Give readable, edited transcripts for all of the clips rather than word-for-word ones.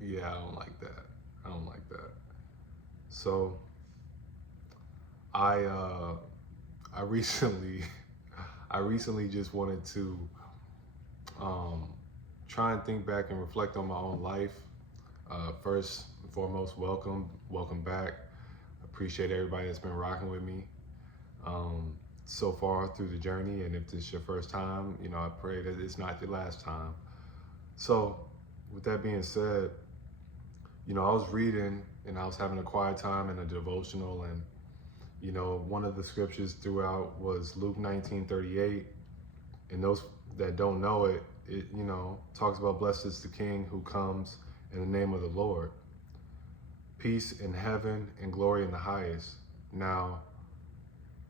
Yeah, I don't like that. I don't like that. So I uh I recently I recently just wanted to um try and think back and reflect on my own life. First and foremost, welcome back. Appreciate everybody that's been rocking with me so far through the journey. And if this is your first time, I pray that it's not the last time. So, with that being said, I was reading and I was having a quiet time in a devotional, and one of the scriptures throughout was Luke 19:38. And those that don't know it, talks about blessed is the King who comes in the name of the Lord. Peace in heaven and glory in the highest. Now,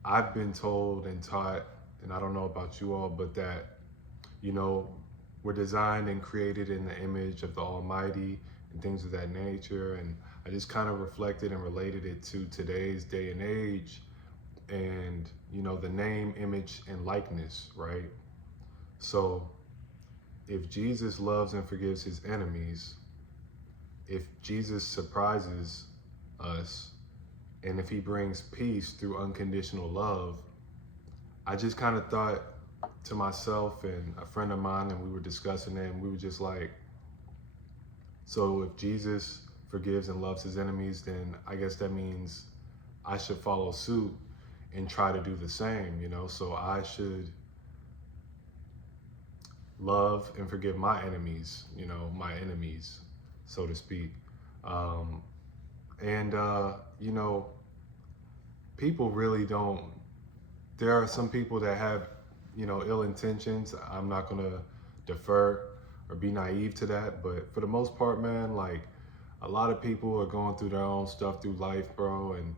I've been told and taught, and I don't know about you all, but that, you know, we're designed and created in the image of the Almighty and things of that nature. And I just kind of reflected and related it to today's day and age and, the name, image, and likeness, right? So if Jesus loves and forgives his enemies, if Jesus surprises us, and if he brings peace through unconditional love, I just kind of thought to myself and a friend of mine, and we were discussing it, and we were just like, so if Jesus forgives and loves his enemies, then I guess that means I should follow suit and try to do the same, So I should love and forgive my enemies, my enemies, so to speak. Um, and, people really don't, there are some people that have, ill intentions. I'm not going to defer or be naive to that. But for the most part, man, like a lot of people are going through their own stuff through life, bro. And,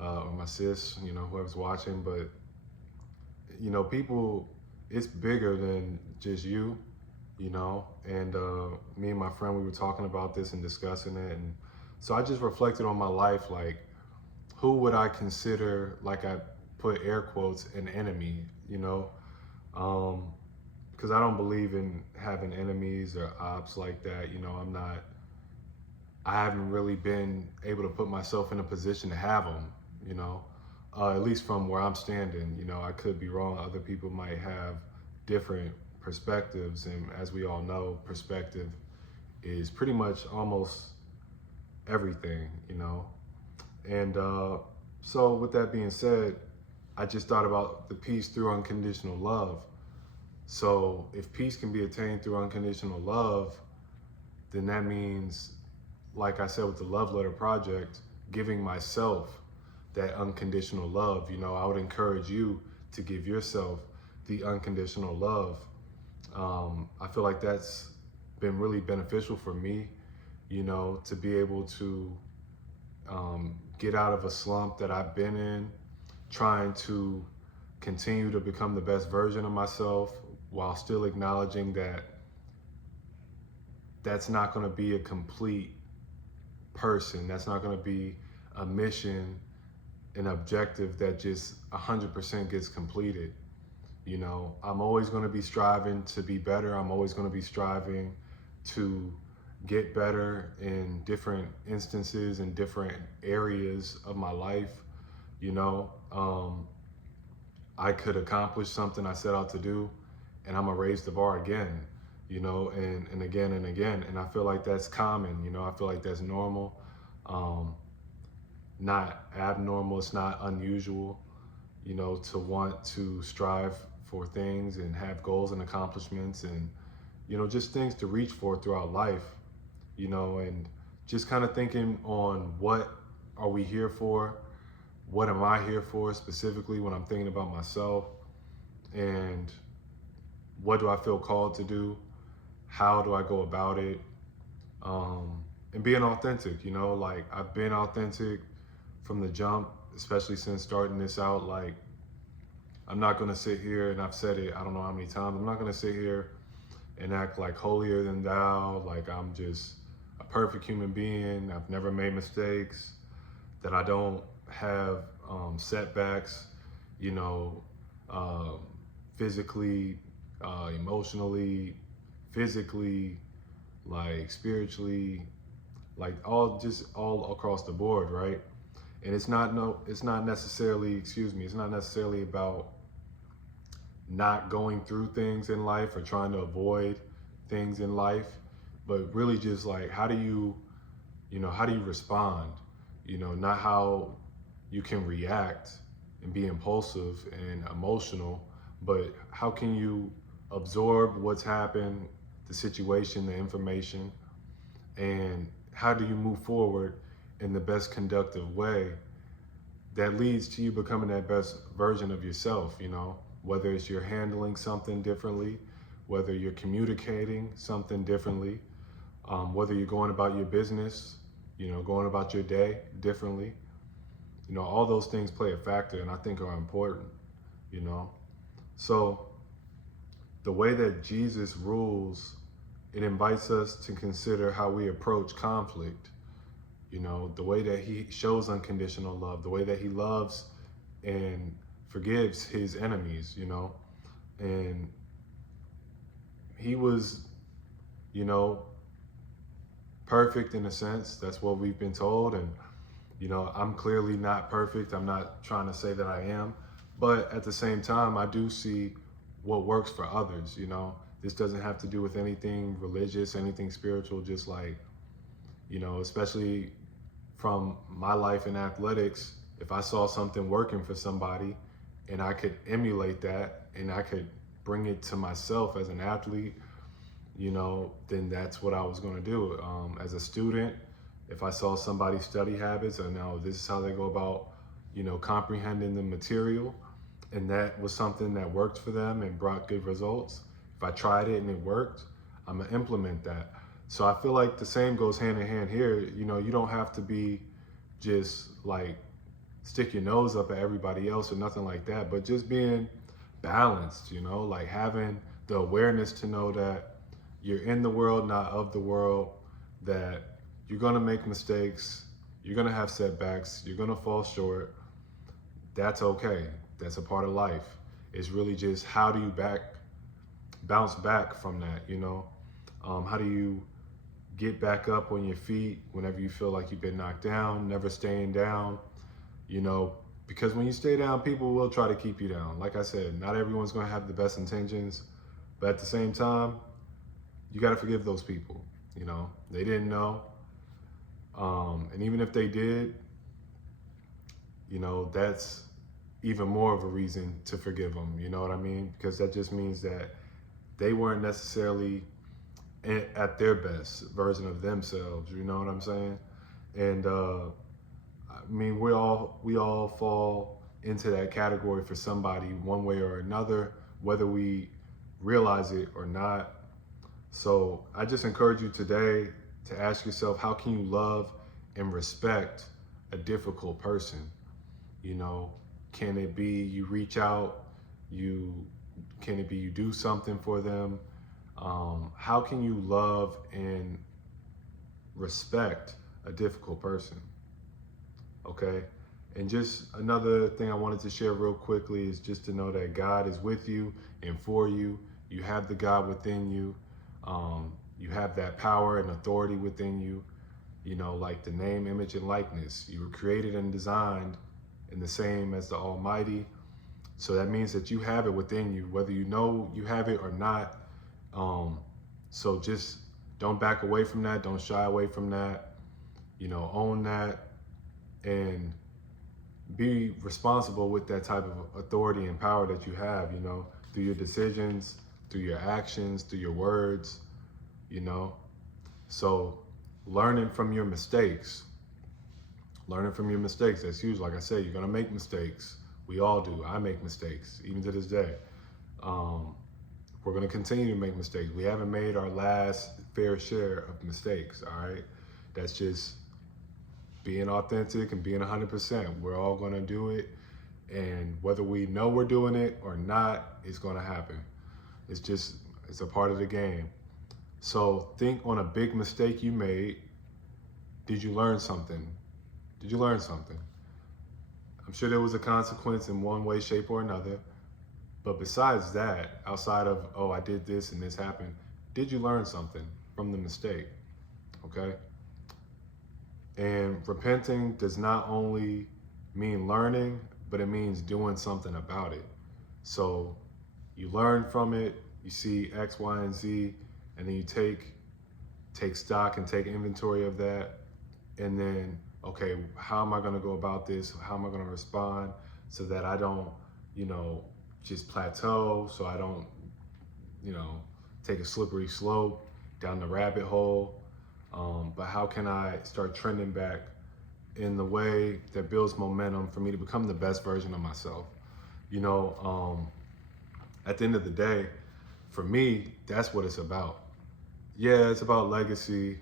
or my sis, whoever's watching. But, people, it's bigger than just you, And me and my friend, we were talking about this and discussing it. And so I just reflected on my life, like, who would I consider, like I put air quotes, an enemy, Um, because I don't believe in having enemies or ops like that. I haven't really been able to put myself in a position to have them, at least from where I'm standing. I could be wrong. Other people might have different perspectives. And as we all know, perspective is pretty much almost everything, And so, with that being said, I just thought about the peace through unconditional love. So, if peace can be attained through unconditional love, then that means, like I said with the Love Letter Project, giving myself that unconditional love. I would encourage you to give yourself the unconditional love. I feel like that's been really beneficial for me, to be able to get out of a slump that I've been in, trying to continue to become the best version of myself while still acknowledging that that's not going to be a complete person. That's not going to be a mission, an objective that just 100% gets completed. I'm always going to be striving to be better. I'm always going to be striving to get better in different instances and different areas of my life. You know, um, I could accomplish something I set out to do, and I'm gonna raise the bar again, and again and again. And I feel like that's common. I feel like that's normal, um, not abnormal. It's not unusual, to want to strive for things and have goals and accomplishments and just things to reach for throughout life, and just kind of thinking on what are we here for? What am I here for specifically when I'm thinking about myself? And what do I feel called to do? How do I go about it? And being authentic, like I've been authentic from the jump, especially since starting this out. Like, I'm not going to sit here, and I've said it, I don't know how many times, I'm not going to sit here and act like holier than thou, like I'm just a perfect human being. I've never made mistakes, that I don't have setbacks, you know, physically, emotionally, physically, like spiritually, like all across the board, right? And it's not necessarily, it's not necessarily about not going through things in life or trying to avoid things in life, but really just like how do you respond? Not how you can react and be impulsive and emotional, but how can you absorb what's happened, the situation, the information, and how do you move forward in the best conductive way that leads to you becoming that best version of yourself, whether it's you're handling something differently, whether you're communicating something differently, whether you're going about your business, going about your day differently. All those things play a factor and I think are important, you know. So the way that Jesus rules, it invites us to consider how we approach conflict, the way that he shows unconditional love, the way that he loves and forgives his enemies, and he was, you know, perfect in a sense. That's what we've been told. And, I'm clearly not perfect. I'm not trying to say that I am. But at the same time, I do see what works for others, This doesn't have to do with anything religious, anything spiritual, just like, especially from my life in athletics, if I saw something working for somebody and I could emulate that and I could bring it to myself as an athlete, then that's what I was going to do. As a student, if I saw somebody's study habits and now this is how they go about, comprehending the material, and that was something that worked for them and brought good results, if I tried it and it worked, I'm going to implement that. So I feel like the same goes hand in hand here. You don't have to be just like stick your nose up at everybody else or nothing like that, but just being balanced, like having the awareness to know that you're in the world, not of the world, that you're going to make mistakes, you're going to have setbacks, you're going to fall short. That's okay. That's a part of life. It's really just how do you bounce back from that, how do you get back up on your feet whenever you feel like you've been knocked down, never staying down, because when you stay down, people will try to keep you down. Like I said, not everyone's going to have the best intentions, but at the same time, you got to forgive those people. They didn't know. And even if they did, that's even more of a reason to forgive them. You know what I mean? Because that just means that they weren't necessarily at their best version of themselves. You know what I'm saying? And I mean, we all fall into that category for somebody one way or another, whether we realize it or not. So I just encourage you today to ask yourself, how can you love and respect a difficult person? Can it be you reach out, can it be you do something for them? How can you love and respect a difficult person? Okay. And just another thing I wanted to share real quickly is just to know that God is with you and for you. You have the God within you. You have that power and authority within you, like the name, image, and likeness. You were created and designed in the same as the Almighty. So that means that you have it within you, whether you know you have it or not. So just don't back away from that. Don't shy away from that. Own that and be responsible with that type of authority and power that you have, through your decisions, through your actions, through your words, So learning from your mistakes, that's huge. Like I said, you're going to make mistakes. We all do. I make mistakes, even to this day. We're going to continue to make mistakes. We haven't made our last fair share of mistakes, all right? That's just being authentic and being 100%. We're all going to do it. And whether we know we're doing it or not, it's going to happen. It's a part of the game. So think on a big mistake you made. Did you learn something? I'm sure there was a consequence in one way, shape, or another. But besides that, outside of, oh, I did this and this happened, did you learn something? from the mistake. Okay. And repenting does not only mean learning, but it means doing something about it. So you learn from it, you see X, Y, and Z, and then you take stock and take inventory of that. And then, okay, how am I going to go about this? How am I going to respond so that I don't, you know, just plateau, so I don't, you know, take a slippery slope down the rabbit hole. But how can I start trending back in the way that builds momentum for me to become the best version of myself? You know, at the end of the day, for me, that's what it's about. Yeah, it's about legacy.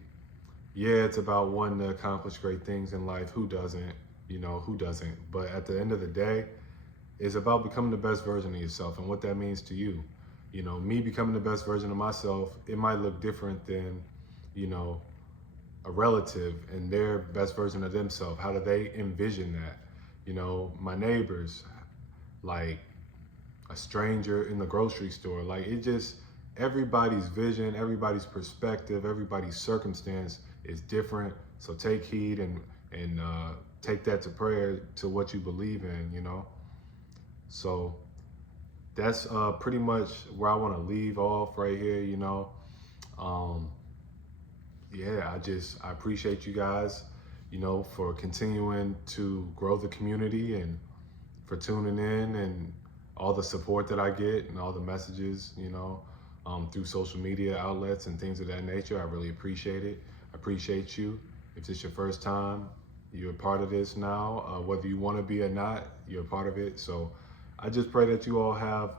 Yeah, it's about wanting to accomplish great things in life. Who doesn't? You know, who doesn't? But at the end of the day, it's about becoming the best version of yourself and what that means to you. You know, me becoming the best version of myself, it might look different than, you know, a relative and their best version of themselves. How do they envision that? You know, my neighbors, like a stranger in the grocery store. Like it just, everybody's vision, everybody's perspective, everybody's circumstance is different. So take heed and take that to prayer to what you believe in. You know. So that's pretty much where I want to leave off right here. You know. Um, yeah, I appreciate you guys. You know, for continuing to grow the community and for tuning in and all the support that I get and all the messages, you know, through social media outlets and things of that nature. I really appreciate it. I appreciate you. If it's your first time, you're a part of this now. Whether you want to be or not, you're a part of it. So I just pray that you all have,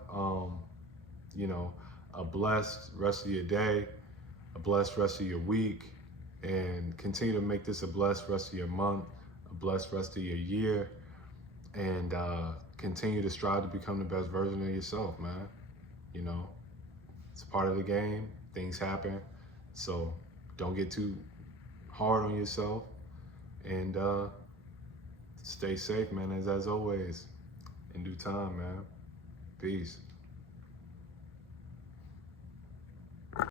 you know, a blessed rest of your day, a blessed rest of your week, and continue to make this a blessed rest of your month, a blessed rest of your year, and continue to strive to become the best version of yourself, man. You know, it's part of the game. Things happen. So don't get too hard on yourself and stay safe, man, as always. In due time, man. Peace.